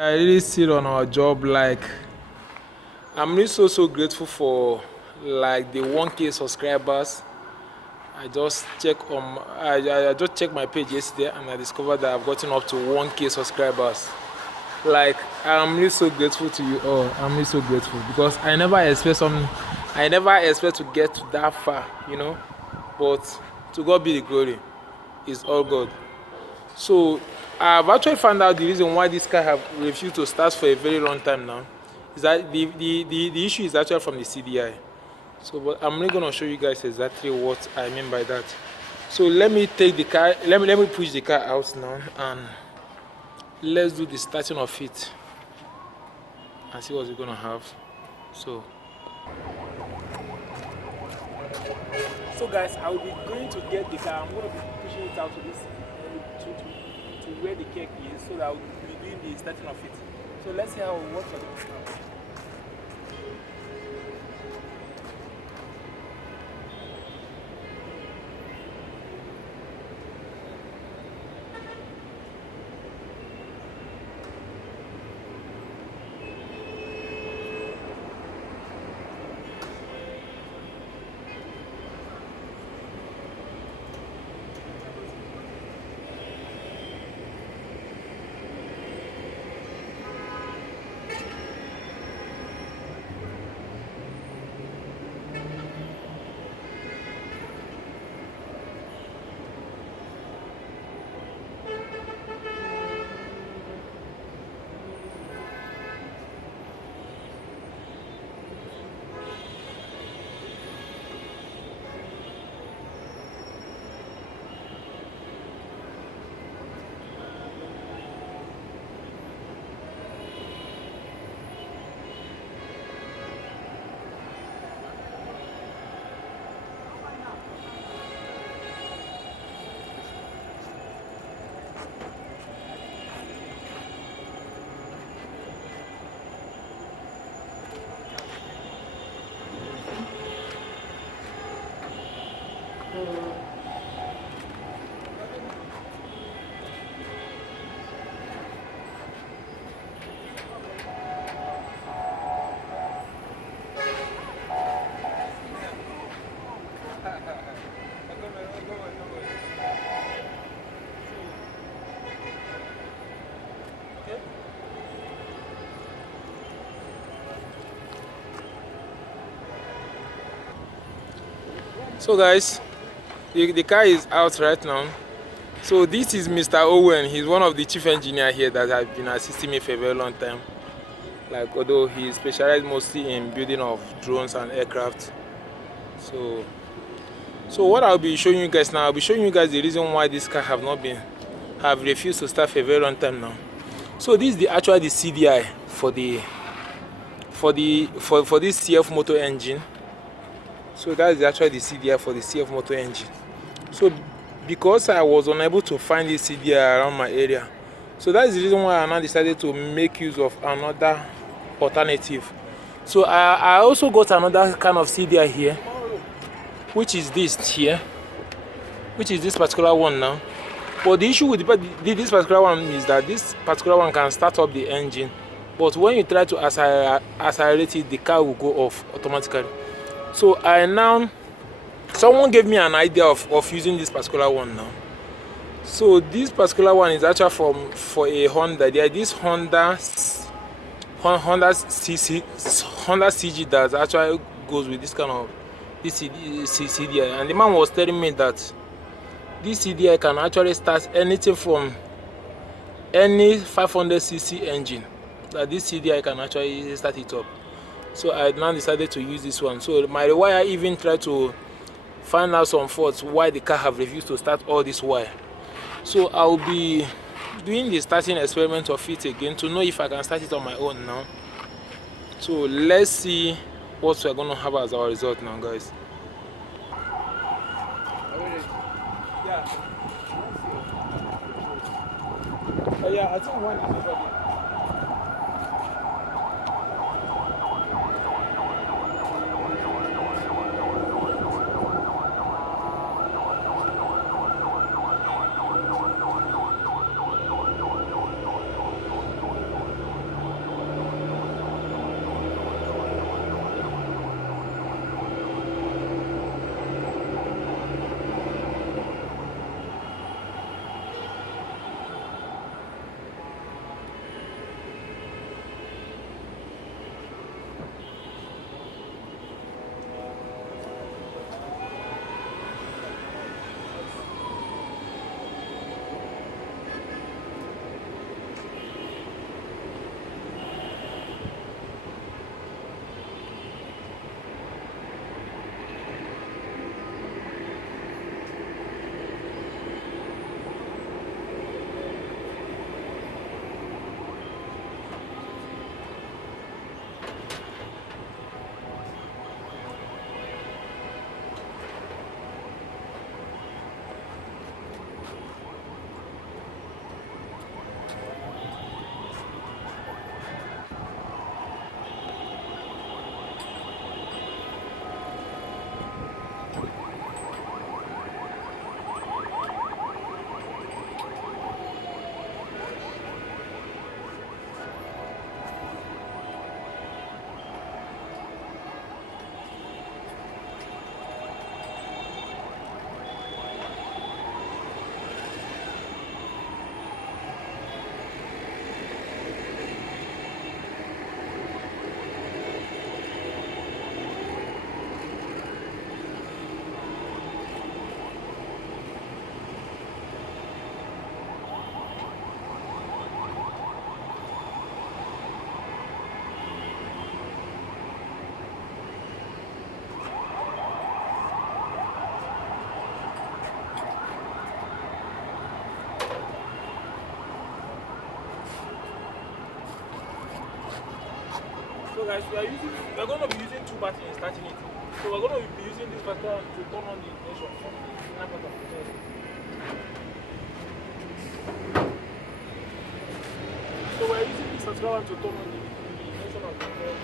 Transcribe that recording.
I really see it on our job. Like, I'm really so grateful for like the 1K subscribers. I just checked my page yesterday and I discovered that I've gotten up to 1K subscribers. Like, I'm really so grateful to you all. I'm really so grateful because I never expect to get to that far, you know. But to God be the glory. It's all God. So I've actually found out the reason why this car have refused to start for a very long time now. Is that the issue is actually from the CDI. So, but I'm really gonna show you guys exactly what I mean by that. So let me take the car. Let me push the car out now, and let's do the starting of it and see what we're gonna have. So, so guys, I will be going to get the car. I'm gonna be pushing it out to this to where the cake is, so that I will be doing the starting of it. So let's see how it works. So guys, the car is out right now. So this is Mr. Owen. He's one of the chief engineers here that have been assisting me for a very long time. Like, although he specialized mostly in building of drones and aircraft. So what I'll be showing you guys now, I'll be showing you guys the reason why this car have refused to start for a very long time now. So this is the CDI for this CFMOTO engine. So that is actually the CDI for the CFMOTO engine. So because I was unable to find this CDI around my area, so that is the reason why I now decided to make use of another alternative. So I also got another kind of CDI here, which is this here, which is this particular one now. But the issue with this particular one is that this particular one can start up the engine, but when you try to accelerate it, the car will go off automatically. So someone gave me an idea of using this particular one now. So this particular one is actually for a Honda. There is this Honda CG that actually goes with this kind of CDI, and the man was telling me that this CDI can actually start anything from any 500cc engine. That this CDI can actually start it up. So I now decided to use this one. So my rewire even tried to find out some faults why the car have refused to start all this wire. So I'll be doing the starting experiment of it again to know if I can start it on my own now. So let's see what we're gonna have as our result now, guys. Yeah. Yeah, I think one is already. So guys, we are going to be using two batteries in starting it. So we're going to be using this first one to turn on the ignition from the inner part of the bed. So we're using this first one to turn on the ignition of the bed.